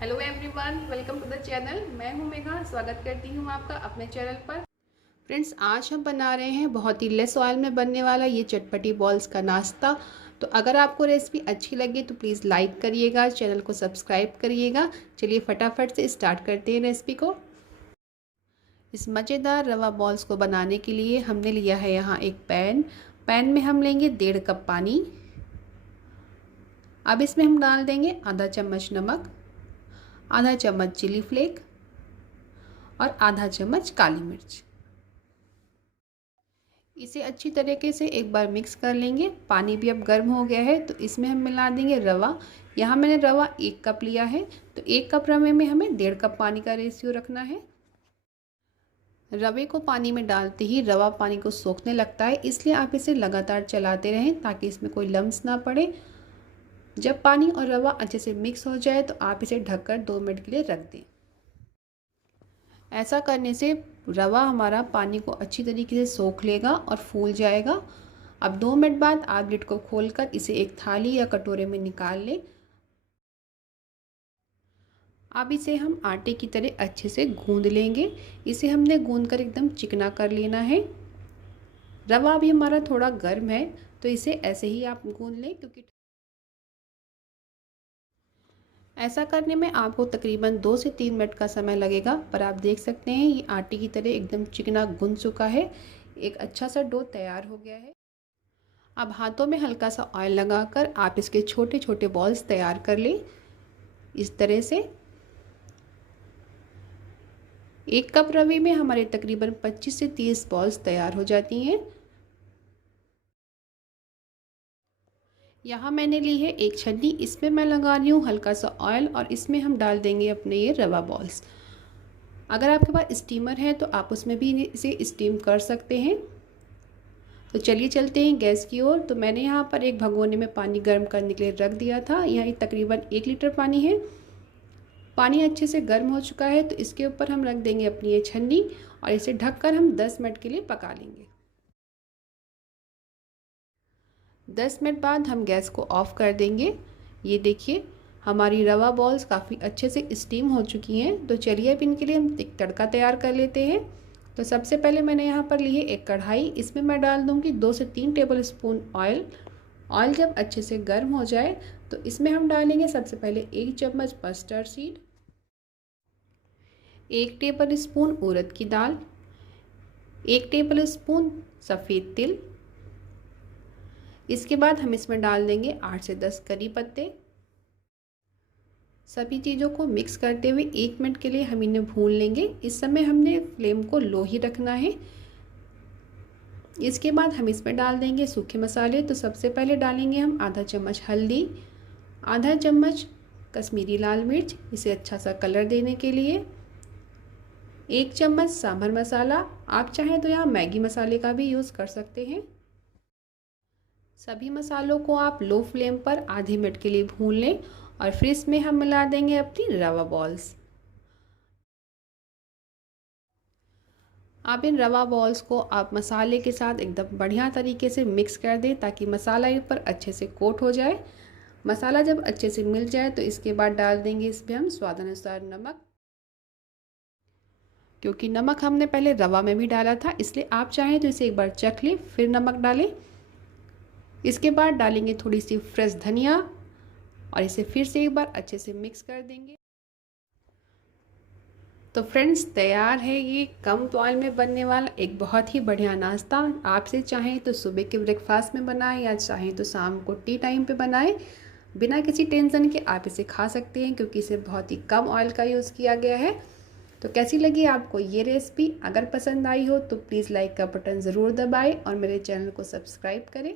Hello everyone, welcome to the channel. मैं हूं मेघा, स्वागत करती हूं आपका अपने चैनल पर। फ्रेंड्स, आज हम बना रहे हैं बहुत ही लेस ऑयल में बनने वाला ये चटपटी बॉल्स का नाश्ता। तो अगर आपको रेसिपी अच्छी लगे तो प्लीज़ लाइक करिएगा, चैनल को सब्सक्राइब करिएगा। चलिए फटाफट से स्टार्ट करते हैं रेसिपी को। इस मज़ेदार रवा बॉल्स को बनाने के लिए हमने लिया है यहाँ एक पैन में हम लेंगे 1.5 कप पानी। अब इसमें हम डाल देंगे आधा चम्मच नमक, आधा चम्मच चिली फ्लेक और आधा चम्मच काली मिर्च। इसे अच्छी तरीके से एक बार मिक्स कर लेंगे। पानी भी अब गर्म हो गया है तो इसमें हम मिला देंगे रवा। यहाँ मैंने रवा 1 कप लिया है, तो 1 कप रवे में हमें 1.5 कप पानी का रेशियो रखना है। रवे को पानी में डालते ही रवा पानी को सोखने लगता है, इसलिए आप इसे लगातार चलाते रहें ताकि इसमें कोई लम्स ना पड़े। जब पानी और रवा अच्छे से मिक्स हो जाए तो आप इसे ढककर 2 मिनट के लिए रख दें। ऐसा करने से रवा हमारा पानी को अच्छी तरीके से सोख लेगा और फूल जाएगा। अब 2 मिनट बाद आप लिड को खोलकर इसे एक थाली या कटोरे में निकाल लें। अब इसे हम आटे की तरह अच्छे से गूंद लेंगे। इसे हमने गूंद कर एकदम चिकना कर लेना है। रवा भी हमारा थोड़ा गर्म है तो इसे ऐसे ही आप गूंद लें, क्योंकि ऐसा करने में आपको तकरीबन 2 से 3 मिनट का समय लगेगा। पर आप देख सकते हैं ये आटे की तरह एकदम चिकना गूंद चुका है। एक अच्छा सा डो तैयार हो गया है। अब हाथों में हल्का सा ऑयल लगाकर आप इसके छोटे छोटे बॉल्स तैयार कर लें। इस तरह से 1 कप रवे में हमारे तकरीबन 25 से 30 बॉल्स तैयार हो जाती हैं। यहाँ मैंने ली है एक छन्नी, इसमें मैं लगा रही हूँ हल्का सा ऑयल और इसमें हम डाल देंगे अपने ये रवा बॉल्स। अगर आपके पास स्टीमर है तो आप उसमें भी इसे स्टीम कर सकते हैं। तो चलिए चलते हैं गैस की ओर। तो मैंने यहाँ पर एक भगोने में पानी गर्म करने के लिए रख दिया था। यहाँ तकरीबन 1 लीटर पानी है। पानी अच्छे से गर्म हो चुका है तो इसके ऊपर हम रख देंगे अपनी ये छन्नी और इसे ढककर हम 10 मिनट के लिए पका लेंगे। 10 मिनट बाद हम गैस को ऑफ़ कर देंगे। ये देखिए हमारी रवा बॉल्स काफ़ी अच्छे से स्टीम हो चुकी हैं। तो चलिए अब इनके लिए हम एक तड़का तैयार कर लेते हैं। तो सबसे पहले मैंने यहाँ पर ली है एक कढ़ाई। इसमें मैं डाल दूँगी 2 से 3 टेबल स्पून ऑयल। ऑयल जब अच्छे से गर्म हो जाए तो इसमें हम डालेंगे सबसे पहले 1 चम्मच मस्टर्ड सीड, 1 टेबल स्पून उड़द की दाल, 1 टेबल स्पून सफ़ेद तिल। इसके बाद हम इसमें डाल देंगे 8 से 10 करी पत्ते। सभी चीज़ों को मिक्स करते हुए 1 मिनट के लिए हम इन्हें भून लेंगे। इस समय हमने फ्लेम को लो ही रखना है। इसके बाद हम इसमें डाल देंगे सूखे मसाले। तो सबसे पहले डालेंगे हम आधा चम्मच हल्दी, आधा चम्मच कश्मीरी लाल मिर्च, इसे अच्छा सा कलर देने के लिए, 1 चम्मच सांभर मसाला। आप चाहें तो यहाँ मैगी मसाले का भी यूज़ कर सकते हैं। सभी मसालों को आप लो फ्लेम पर आधे मिनट के लिए भून लें और फिर इसमें हम मिला देंगे अपनी रवा बॉल्स। आप इन रवा बॉल्स को आप मसाले के साथ एकदम बढ़िया तरीके से मिक्स कर दें ताकि मसाला इन पर अच्छे से कोट हो जाए। मसाला जब अच्छे से मिल जाए तो इसके बाद डाल देंगे इसमें हम स्वादानुसार नमक। क्योंकि नमक हमने पहले रवा में भी डाला था, इसलिए आप चाहें तो इसे एक बार चख लें फिर नमक डालें। इसके बाद डालेंगे थोड़ी सी फ्रेश धनिया और इसे फिर से एक बार अच्छे से मिक्स कर देंगे। तो फ्रेंड्स, तैयार है ये कम ऑयल में बनने वाला एक बहुत ही बढ़िया नाश्ता। आप इसे चाहें तो सुबह के ब्रेकफास्ट में बनाएं या चाहें तो शाम को टी टाइम पे बनाएं। बिना किसी टेंशन के आप इसे खा सकते हैं क्योंकि इसे बहुत ही कम ऑयल का यूज़ किया गया है। तो कैसी लगी आपको ये रेसिपी? अगर पसंद आई हो तो प्लीज़ लाइक का बटन ज़रूर दबाएं और मेरे चैनल को सब्सक्राइब करें।